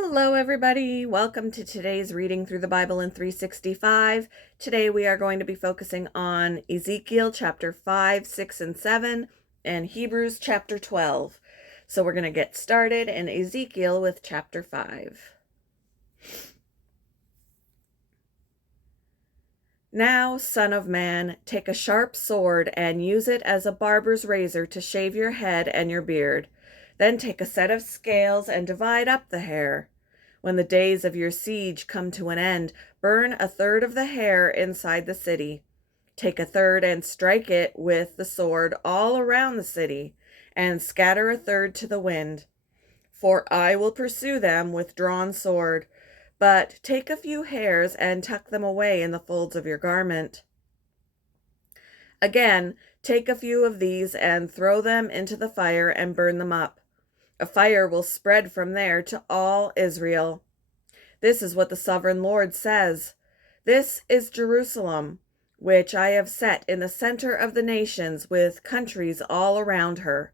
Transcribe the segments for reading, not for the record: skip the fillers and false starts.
Hello, everybody. Welcome to today's reading through the Bible in 365. Today we are going to be focusing on Ezekiel chapter 5, 6, and 7, and Hebrews chapter 12. So we're going to get started in Ezekiel with chapter 5. Now, son of man, take a sharp sword and use it as a barber's razor to shave your head and your beard. Then take a set of scales and divide up the hair. When the days of your siege come to an end, burn a third of the hair inside the city. Take a third and strike it with the sword all around the city, and scatter a third to the wind. For I will pursue them with drawn sword. But take a few hairs and tuck them away in the folds of your garment. Again, take a few of these and throw them into the fire and burn them up. A fire will spread from there to all Israel. This is what the sovereign Lord says. This is Jerusalem, which I have set in the center of the nations, with countries all around her.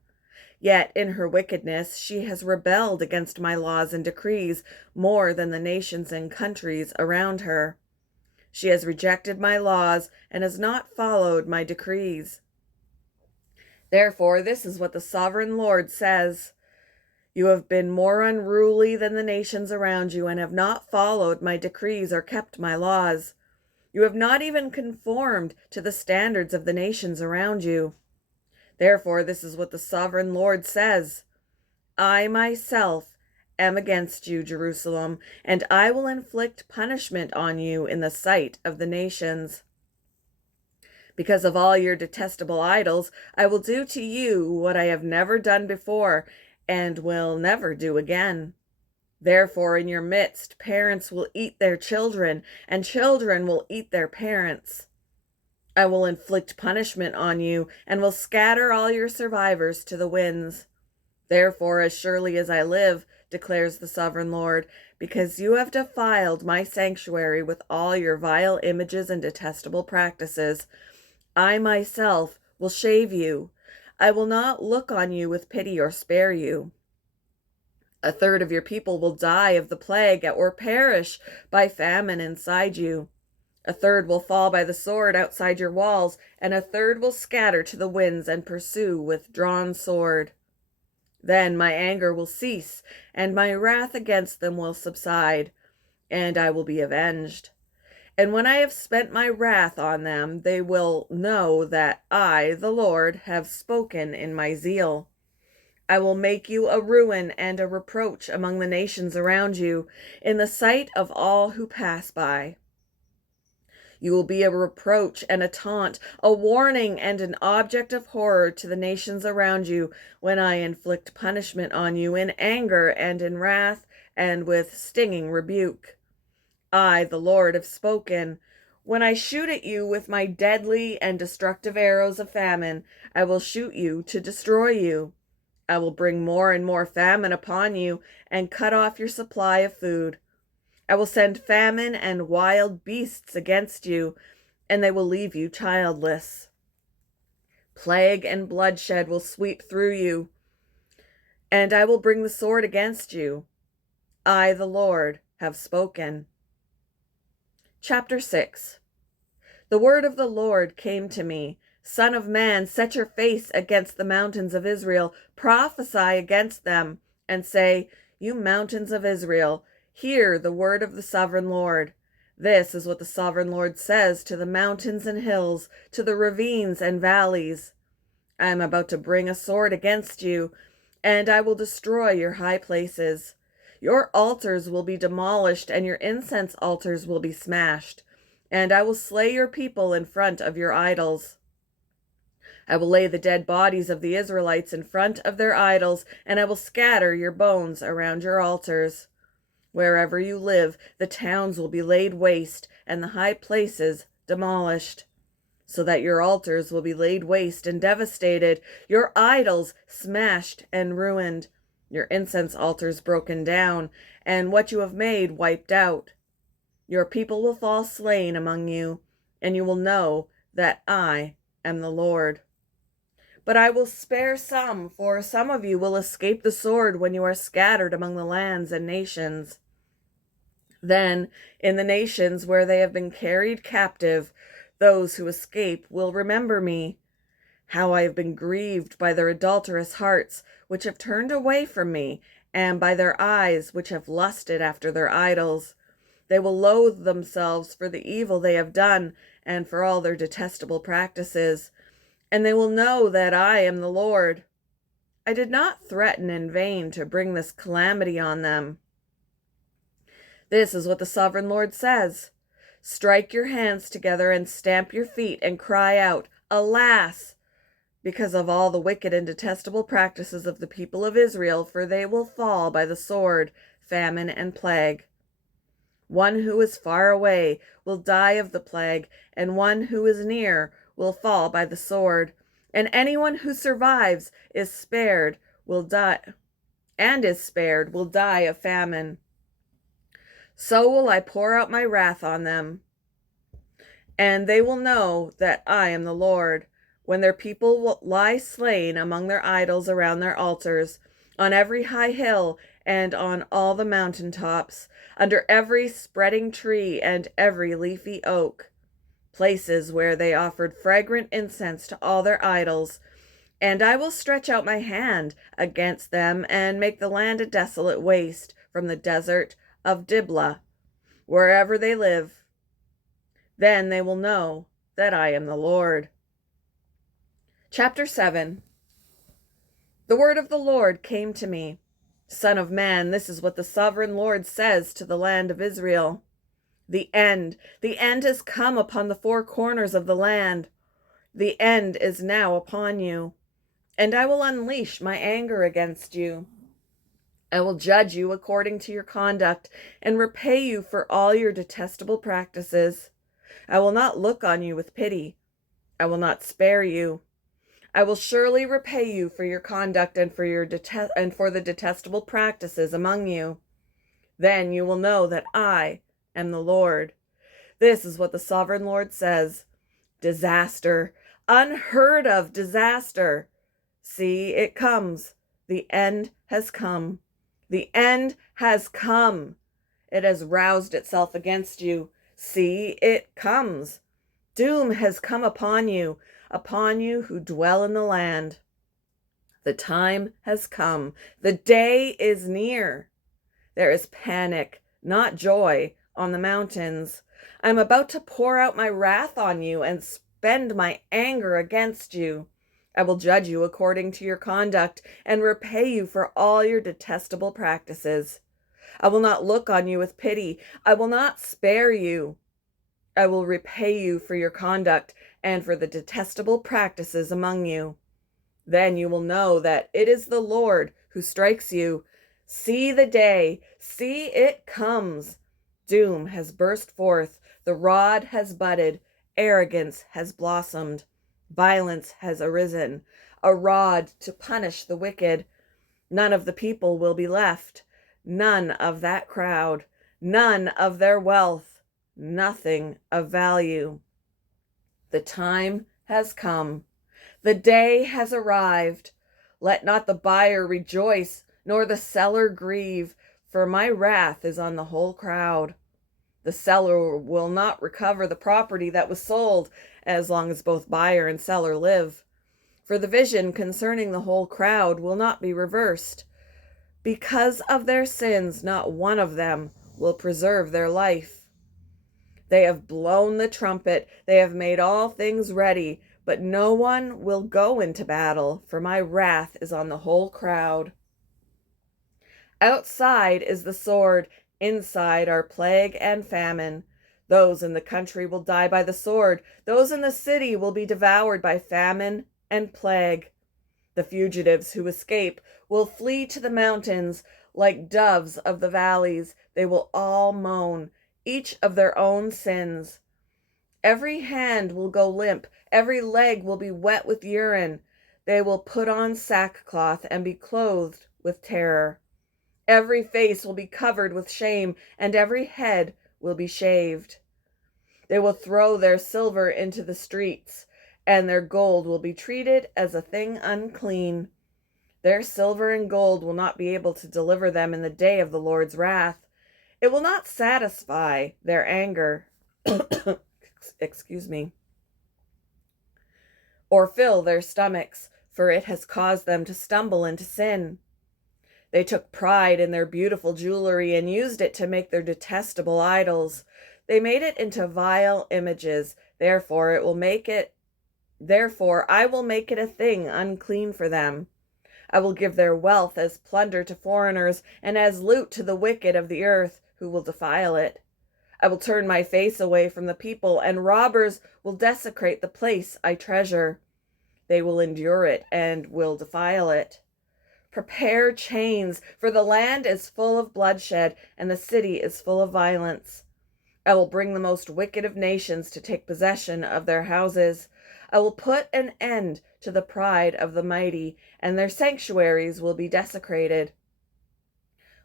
Yet in her wickedness she has rebelled against my laws and decrees more than the nations and countries around her. She has rejected my laws and has not followed my decrees. Therefore, this is what the sovereign Lord says. You have been more unruly than the nations around you and have not followed my decrees or kept my laws. You have not even conformed to the standards of the nations around you. Therefore, this is what the sovereign Lord says. I myself am against you, Jerusalem, and I will inflict punishment on you in the sight of the nations. Because of all your detestable idols, I will do to you what I have never done before and will never do again. Therefore, in your midst, parents will eat their children, and children will eat their parents. I will inflict punishment on you, and will scatter all your survivors to the winds. Therefore, as surely as I live, declares the sovereign Lord, because you have defiled my sanctuary with all your vile images and detestable practices, I myself will shave you. I will not look on you with pity or spare you. A third of your people will die of the plague or perish by famine inside you. A third will fall by the sword outside your walls, and a third will scatter to the winds and pursue with drawn sword. Then my anger will cease, and my wrath against them will subside, and I will be avenged. And when I have spent my wrath on them, they will know that I, the Lord, have spoken in my zeal. I will make you a ruin and a reproach among the nations around you, in the sight of all who pass by. You will be a reproach and a taunt, a warning and an object of horror to the nations around you when I inflict punishment on you in anger and in wrath and with stinging rebuke. I, the Lord, have spoken. When I shoot at you with my deadly and destructive arrows of famine, I will shoot you to destroy you. I will bring more and more famine upon you and cut off your supply of food. I will send famine and wild beasts against you, and they will leave you childless. Plague and bloodshed will sweep through you, and I will bring the sword against you. I, the Lord, have spoken. Chapter 6. The word of the Lord came to me. Son of man, set your face against the mountains of Israel, prophesy against them, and say, You mountains of Israel, hear the word of the sovereign Lord. This is what the sovereign Lord says to the mountains and hills, to the ravines and valleys. I am about to bring a sword against you, and I will destroy your high places. Your altars will be demolished, and your incense altars will be smashed, and I will slay your people in front of your idols. I will lay the dead bodies of the Israelites in front of their idols, and I will scatter your bones around your altars. Wherever you live, the towns will be laid waste, and the high places demolished, so that your altars will be laid waste and devastated, your idols smashed and ruined, your incense altars broken down, and what you have made wiped out. Your people will fall slain among you, and you will know that I am the Lord. But I will spare some, for some of you will escape the sword when you are scattered among the lands and nations. Then, in the nations where they have been carried captive, those who escape will remember me, how I have been grieved by their adulterous hearts, which have turned away from me, and by their eyes, which have lusted after their idols. They will loathe themselves for the evil they have done, and for all their detestable practices. And they will know that I am the Lord. I did not threaten in vain to bring this calamity on them. This is what the sovereign Lord says. Strike your hands together and stamp your feet and cry out, Alas! Because of all the wicked and detestable practices of the people of Israel, for they will fall by the sword, famine, and plague. One who is far away will die of the plague, and one who is near will fall by the sword. And anyone who survives is spared will die of famine. So will I pour out my wrath on them, and they will know that I am the Lord, when their people will lie slain among their idols around their altars, on every high hill and on all the mountain tops, under every spreading tree and every leafy oak, places where they offered fragrant incense to all their idols. And I will stretch out my hand against them and make the land a desolate waste from the desert of Diblah, wherever they live. Then they will know that I am the Lord. Chapter 7. The word of the Lord came to me. Son of man, this is what the sovereign Lord says to the land of Israel. The end has come upon the four corners of the land. The end is now upon you, and I will unleash my anger against you. I will judge you according to your conduct and repay you for all your detestable practices. I will not look on you with pity. I will not spare you. I will surely repay you for your conduct and for the detestable practices among you. Then you will know that I am the Lord. This is what the sovereign Lord says. Disaster, unheard of disaster. See, it comes. The end has come. The end has come. It has roused itself against you. See, it comes. Doom has come upon you who dwell in the land. The time has come. The day is near. There is panic, not joy, on the mountains. I am about to pour out my wrath on you and spend my anger against you. I will judge you according to your conduct and repay you for all your detestable practices. I will not look on you with pity. I will not spare you. I will repay you for your conduct and for the detestable practices among you. Then you will know that it is the Lord who strikes you. See the day. See, it comes. Doom has burst forth. The rod has budded. Arrogance has blossomed. Violence has arisen. A rod to punish the wicked. None of the people will be left. None of that crowd. None of their wealth. Nothing of value. The time has come. The day has arrived. Let not the buyer rejoice, nor the seller grieve, for my wrath is on the whole crowd. The seller will not recover the property that was sold, as long as both buyer and seller live. For the vision concerning the whole crowd will not be reversed. Because of their sins, not one of them will preserve their life. They have blown the trumpet, they have made all things ready, but no one will go into battle, for my wrath is on the whole crowd. Outside is the sword, inside are plague and famine. Those in the country will die by the sword, those in the city will be devoured by famine and plague. The fugitives who escape will flee to the mountains, like doves of the valleys. They will all moan, each of their own sins. Every hand will go limp, every leg will be wet with urine. They will put on sackcloth and be clothed with terror. Every face will be covered with shame, and every head will be shaved. They will throw their silver into the streets, and their gold will be treated as a thing unclean. Their silver and gold will not be able to deliver them in the day of the Lord's wrath. It will not satisfy their anger, excuse me, or fill their stomachs, for it has caused them to stumble into sin. They took pride in their beautiful jewelry and used it to make their detestable idols. They made it into vile images. Therefore I will make it a thing unclean for them. I will give their wealth as plunder to foreigners, and as loot to the wicked of the earth, who will defile it. I will turn my face away from the people, and robbers will desecrate the place I treasure. They will endure it and will defile it. Prepare chains, for the land is full of bloodshed, and the city is full of violence. I will bring the most wicked of nations to take possession of their houses. I will put an end to the pride of the mighty, and their sanctuaries will be desecrated.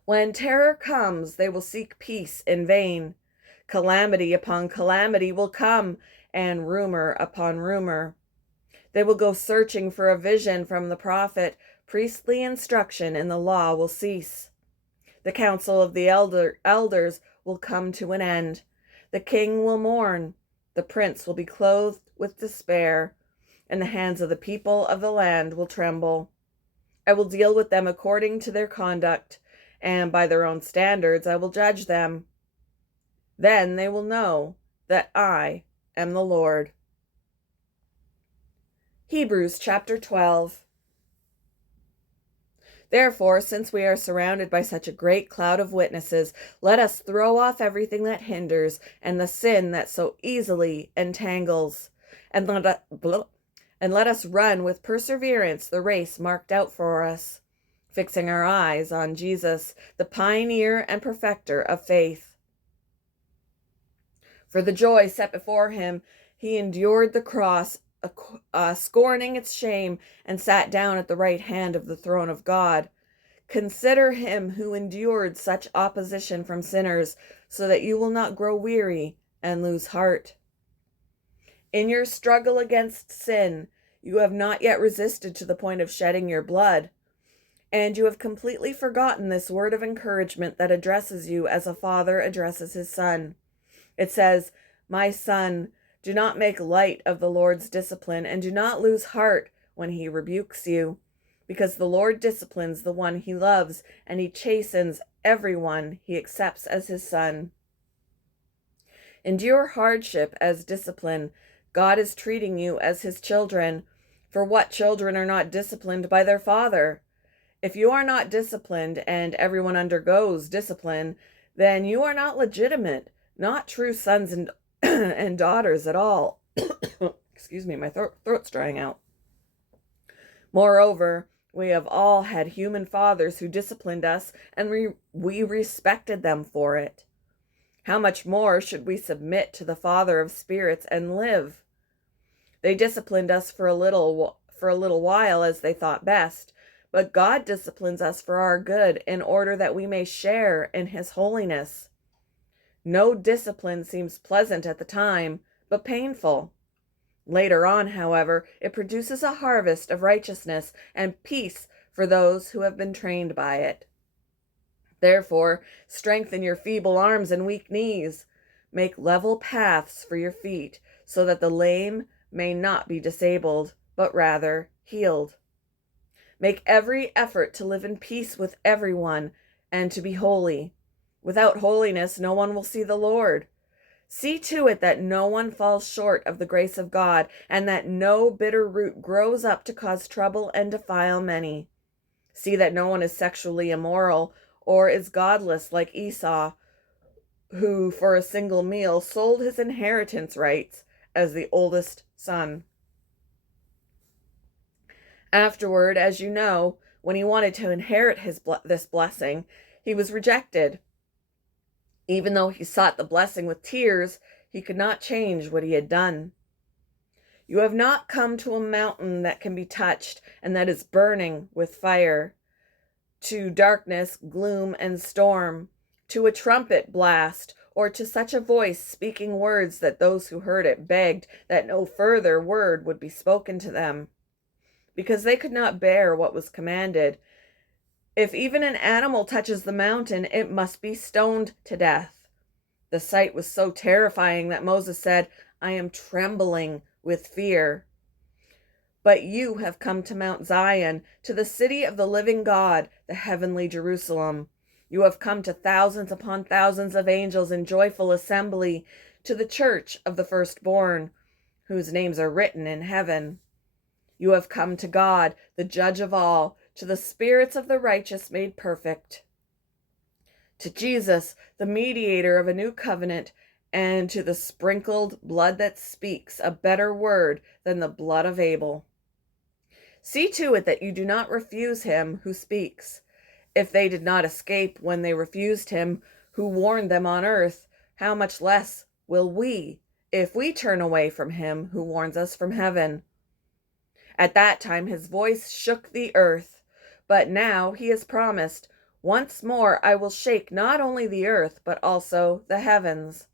When terror comes, they will seek peace in vain. Calamity upon calamity will come, and rumor upon rumor. They will go searching for a vision from the prophet. Priestly instruction in the law will cease. The council of the elders will come to an end. The king will mourn. The prince will be clothed with despair, and the hands of the people of the land will tremble. I will deal with them according to their conduct, and by their own standards I will judge them. Then they will know that I am the Lord. Hebrews chapter 12. Therefore, since we are surrounded by such a great cloud of witnesses, let us throw off everything that hinders and the sin that so easily entangles, and let us run with perseverance the race marked out for us, fixing our eyes on Jesus, the pioneer and perfecter of faith. For the joy set before him, he endured the cross, scorning its shame, and sat down at the right hand of the throne of God. Consider him who endured such opposition from sinners, so that you will not grow weary and lose heart. In your struggle against sin, you have not yet resisted to the point of shedding your blood, and you have completely forgotten this word of encouragement that addresses you as a father addresses his son. It says, "My son, do not make light of the Lord's discipline, and do not lose heart when he rebukes you, because the Lord disciplines the one he loves, and he chastens everyone he accepts as his son." Endure hardship as discipline. God is treating you as his children. For what children are not disciplined by their father? If you are not disciplined, and everyone undergoes discipline, then you are not legitimate, not true sons and daughters at all. Excuse me, my throat's drying out. Moreover, we have all had human fathers who disciplined us, and we respected them for it. How much more should we submit to the Father of spirits and live? They disciplined us for a little while as they thought best, but God disciplines us for our good, in order that we may share in his holiness. No discipline seems pleasant at the time, but painful. Later on, however, it produces a harvest of righteousness and peace for those who have been trained by it. Therefore, strengthen your feeble arms and weak knees. Make level paths for your feet, so that the lame may not be disabled, but rather healed. Make every effort to live in peace with everyone and to be holy. Without holiness, no one will see the Lord. See to it that no one falls short of the grace of God, and that no bitter root grows up to cause trouble and defile many. See that no one is sexually immoral or is godless like Esau, who for a single meal sold his inheritance rights as the oldest son. Afterward, as you know, when he wanted to inherit this blessing, he was rejected. Even though he sought the blessing with tears, he could not change what he had done. You have not come to a mountain that can be touched and that is burning with fire, to darkness, gloom, and storm, to a trumpet blast, or to such a voice speaking words that those who heard it begged that no further word would be spoken to them, because they could not bear what was commanded. If even an animal touches the mountain, it must be stoned to death. The sight was so terrifying that Moses said, I am trembling with fear. But you have come to Mount Zion, to the city of the living God, the heavenly Jerusalem. You have come to thousands upon thousands of angels in joyful assembly, to the church of the firstborn, whose names are written in heaven. You have come to God, the judge of all, to the spirits of the righteous made perfect, to Jesus, the mediator of a new covenant, and to the sprinkled blood that speaks a better word than the blood of Abel. See to it that you do not refuse him who speaks. If they did not escape when they refused him who warned them on earth, how much less will we, if we turn away from him who warns us from heaven? At that time his voice shook the earth, but now he has promised, once more I will shake not only the earth, but also the heavens.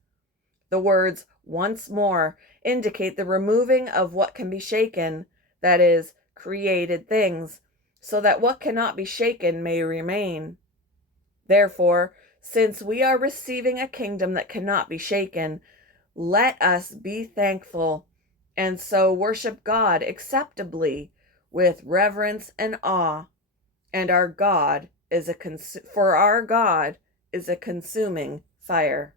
The words once more indicate the removing of what can be shaken, that is, created things, so that what cannot be shaken may remain. Therefore, since we are receiving a kingdom that cannot be shaken, let us be thankful, and so worship God acceptably with reverence and awe. And our God is for our God is a consuming fire.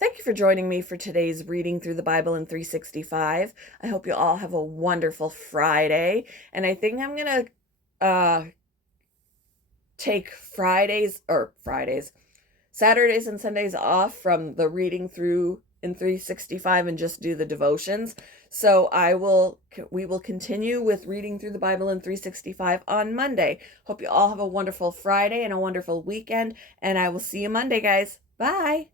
Thank you for joining me for today's reading through the Bible in 365. I hope you all have a wonderful Friday. And I think I'm going to take Saturdays and Sundays off from the reading through in 365 and just do the devotions. So we will continue with reading through the Bible in 365 on Monday. Hope you all have a wonderful Friday and a wonderful weekend. And I will see you Monday, guys. Bye.